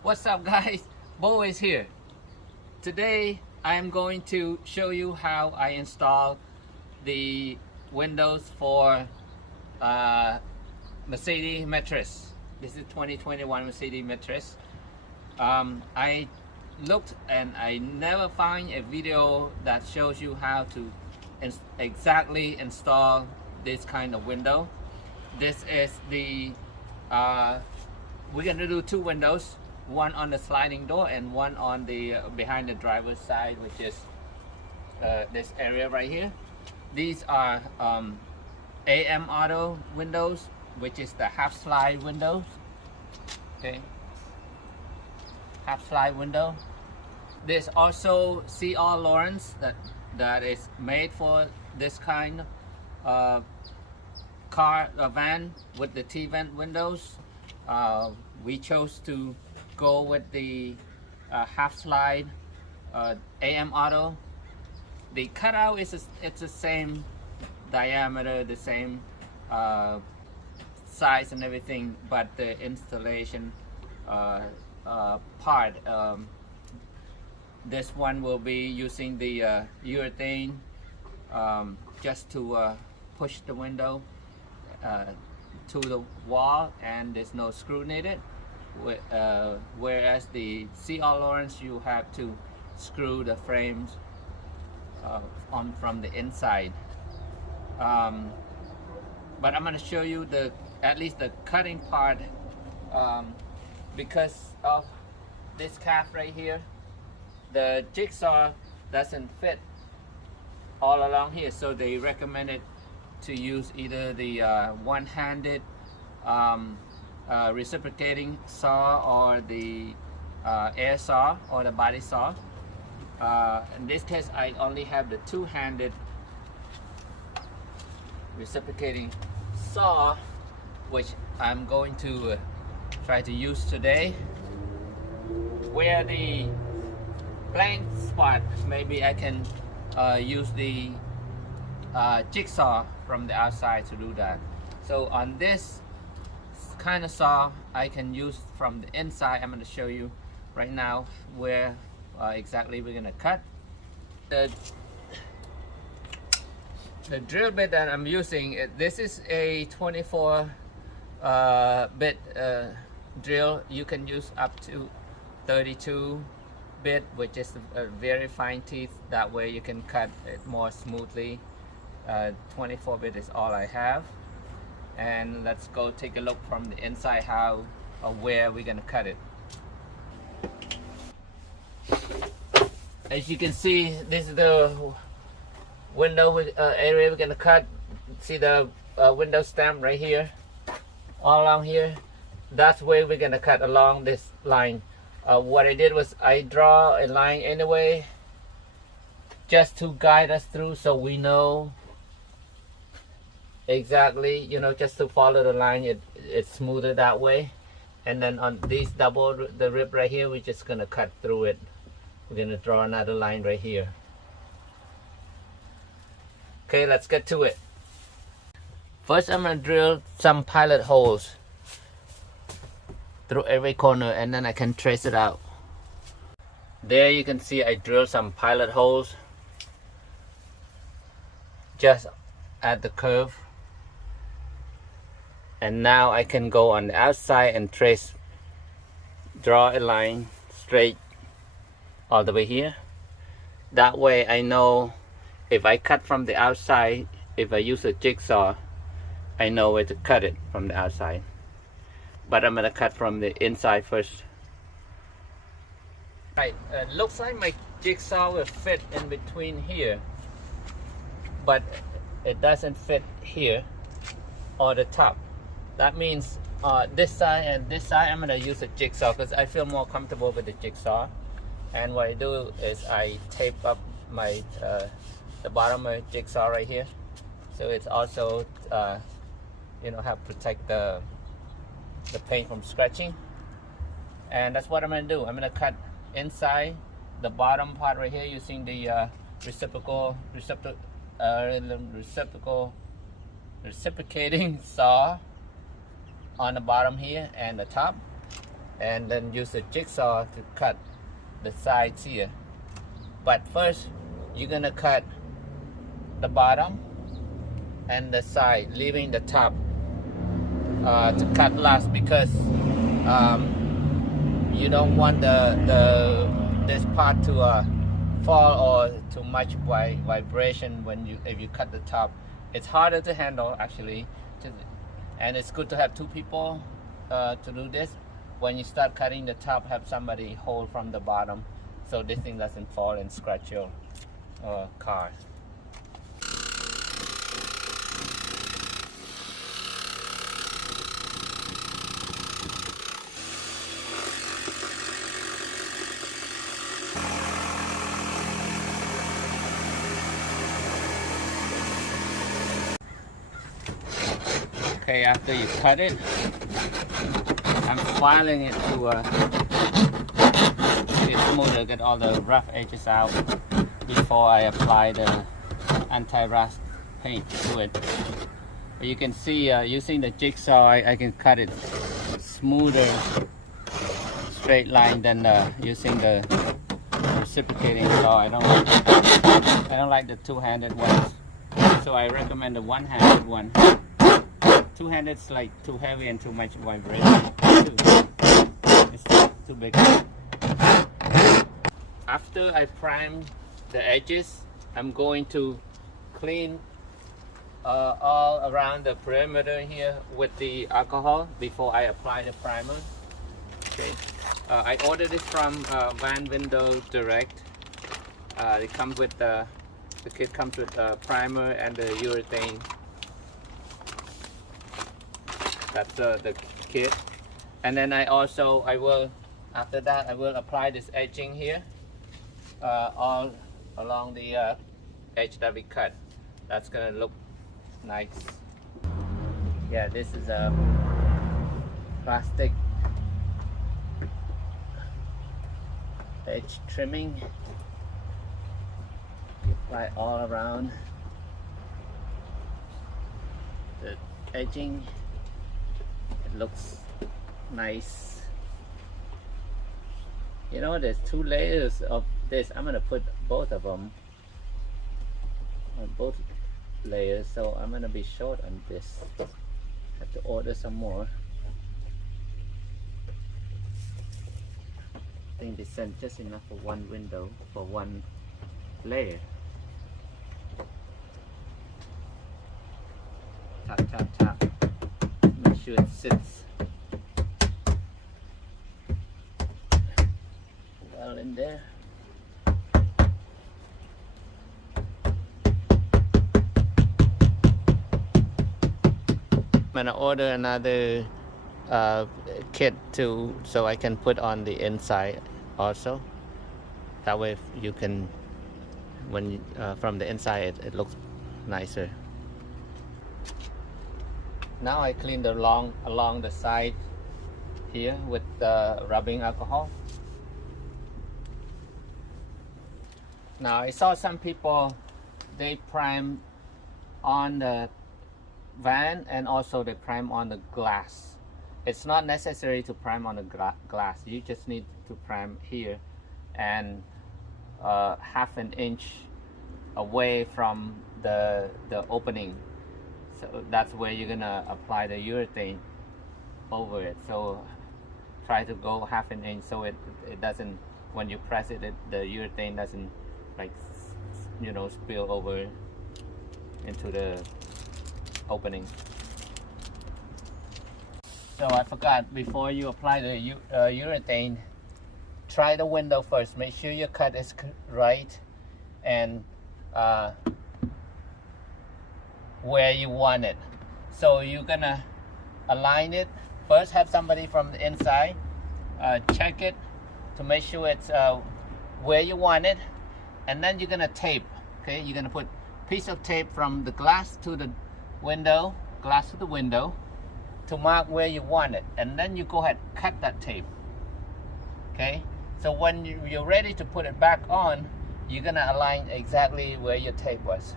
What's up guys, Bo is here. Today I am going to show you how I install the windows for Mercedes Metris. This is 2021 Mercedes Metris. I looked and I never find a video that shows you how to exactly install this kind of window. This is the we're gonna do two windows, one on the sliding door and one on the behind the driver's side, which is this area right here. These are AM auto windows, which is the half slide windows. Okay, half slide window. There's also C.R. Lawrence that is made for this kind of van with the T-vent windows. We chose to go with the half slide AM auto. The cutout is it's the same diameter, the same size and everything, but the installation part, this one will be using the urethane just to push the window to the wall, and there's no screw needed. Whereas the C.R. Lawrence, you have to screw the frames on from the inside. But I'm going to show you at least the cutting part, because of this calf right here. The jigsaw doesn't fit all along here, so they recommended to use either the one-handed reciprocating saw or the air saw or the body saw. In this case, I only have the two-handed reciprocating saw, which I'm going to try to use today. Where the blank spot, maybe I can use the jigsaw from the outside to do that. So on this kind of saw, I can use from the inside. I'm going to show you right now where exactly we're going to cut. The drill bit that I'm using, this is a 24 bit drill. You can use up to 32 bit, which is a very fine teeth. That way you can cut it more smoothly. 24 bit is all I have, and let's go take a look from the inside how or where we're gonna cut it. As you can see, this is the window area we're gonna cut. See the window stamp right here, all along here. That's where we're gonna cut along this line. What I did was I draw a line anyway, just to guide us through, so we know exactly, you know, just to follow the line. It's smoother that way. And then on these the rib right here, we're just gonna cut through it. We're gonna draw another line right here. Okay, let's get to it. First, I'm gonna drill some pilot holes through every corner, and then I can trace it out. There you can see I drilled some pilot holes just at the curve, and now I can go on the outside and draw a line straight all the way here. That way I know if I cut from the outside, if I use a jigsaw, I know where to cut it from the outside. But I'm gonna cut from the inside first. Right, looks like my jigsaw will fit in between here, but it doesn't fit here or the top. That means this side and this side, I'm gonna use a jigsaw because I feel more comfortable with the jigsaw. And what I do is I tape up my the bottom of the jigsaw right here, so it's also you know, help protect the paint from scratching. And that's what I'm gonna do. I'm gonna cut inside the bottom part right here using the reciprocating saw on the bottom here and the top. and then use a jigsaw to cut the sides here. But first you're gonna cut the bottom and the side, leaving the top to cut last, because you don't want this part to fall or too much vibration if you cut the top. It's harder to handle actually, and it's good to have two people to do this. When you start cutting the top, have somebody hold from the bottom so this thing doesn't fall and scratch your car. Okay, after you cut it, I'm filing it to get smoother, get all the rough edges out before I apply the anti-rust paint to it. But you can see using the jigsaw, I can cut it smoother, straight line than using the reciprocating saw. I don't like the two-handed ones, so I recommend the one-handed one. Two-handed is like too heavy and too much vibration. It's too big. After I prime the edges, I'm going to clean all around the perimeter here with the alcohol before I apply the primer. Okay. I ordered it from Van Window Direct. It comes with the kit comes with the primer and the urethane. That's the kit. And then after that I will apply this edging here all along the edge that we cut. That's gonna look nice. Yeah, this is a plastic edge trimming. Apply all around the edging. It looks nice. You know, there's two layers of this. I'm gonna put both of them on both layers, so I'm gonna be short on this. Have to order some more. I think they sent just enough for one window, for one layer. Tap, tap, tap. Make sure it sits well in there. I'm gonna order another kit too, so I can put on the inside also. That way you can, when from the inside it looks nicer. Now I clean along the side here with the rubbing alcohol. Now I saw some people, they prime on the van and also they prime on the glass. It's not necessary to prime on the glass. You just need to prime here and half an inch away from the opening. So that's where you're gonna apply the urethane over it. So try to go half an inch so it doesn't, when you press it, the urethane doesn't, like, you know, spill over into the opening. So I forgot, before you apply the urethane, try the window first. Make sure your cut is right and where you want it. So you're gonna align it first. Have somebody from the inside check it to make sure it's where you want it, and then you're gonna tape. Okay, you're gonna put piece of tape from the glass to the window, to mark where you want it, and then you go ahead cut that tape. Okay, so when you're ready to put it back on, you're gonna align exactly where your tape was.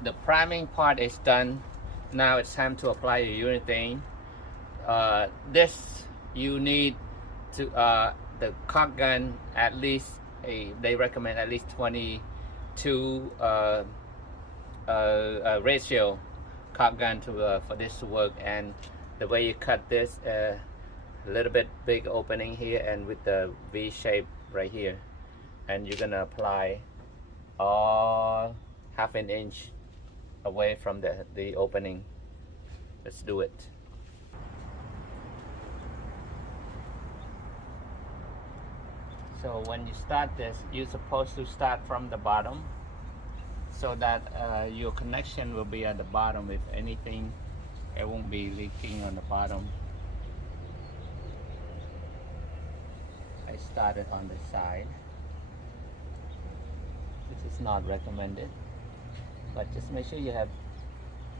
The priming part is done. Now it's time to apply your urethane. this you need to the caulk gun at least they recommend at least 22 ratio caulk gun to for this to work. And the way you cut this, a little bit big opening here and with the V shape right here, and you're gonna apply all half an inch away from the opening. Let's do it. So when you start this, you're supposed to start from the bottom so that your connection will be at the bottom. If anything, it won't be leaking on the bottom. I started on the side. This is not recommended, but just make sure you have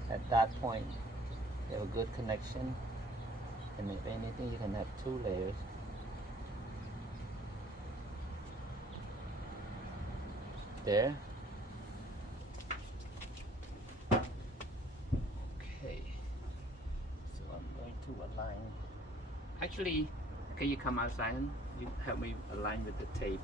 at that point you have a good connection, and if anything you can have 2 layers. There. Okay, so I'm going to align. Actually, can you come outside and you help me align with the tape?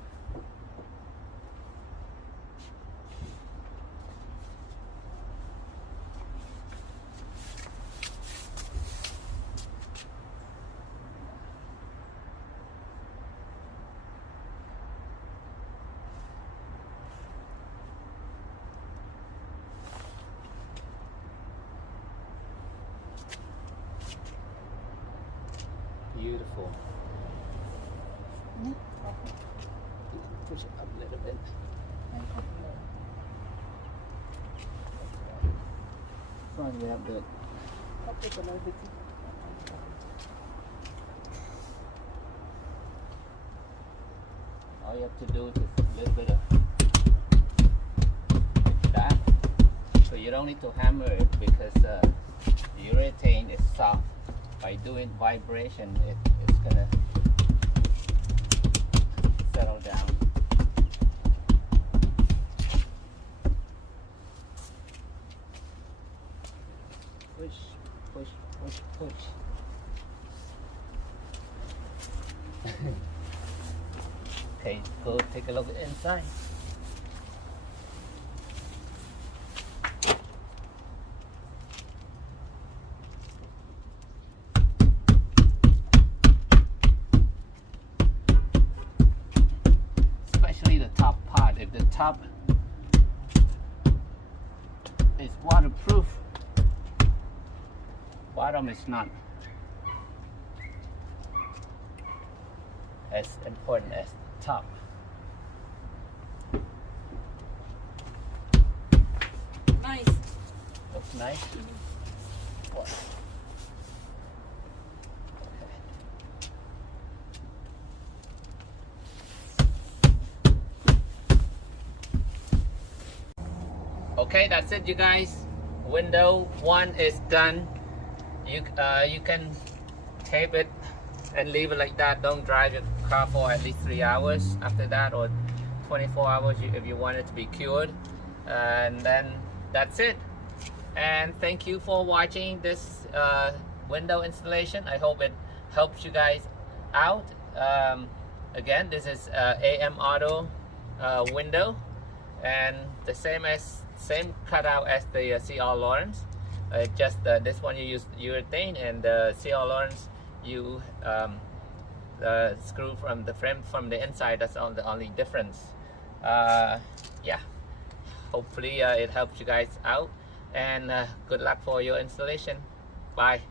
Beautiful. Push it up a little bit. Front we have the all you have to do is just a little bit of that. So you don't need to hammer it because the urethane is soft. By doing vibration, it's gonna settle down. Push, push, push, push. Okay, go take a look inside. If the top is waterproof, bottom is not as important as top. Nice. Looks nice. What? Okay, that's it, you guys. Window 1 is done. You can tape it and leave it like that. Don't drive your car for at least 3 hours after that, or 24 hours if you want it to be cured. And then that's it. And thank you for watching this window installation. I hope it helps you guys out. Again, this is AM Auto window, and the same cutout as the CR Lawrence. Just this one you use urethane, and the CR Lawrence you screw from the frame from the inside. That's the only difference. Yeah, hopefully it helps you guys out, and good luck for your installation. Bye.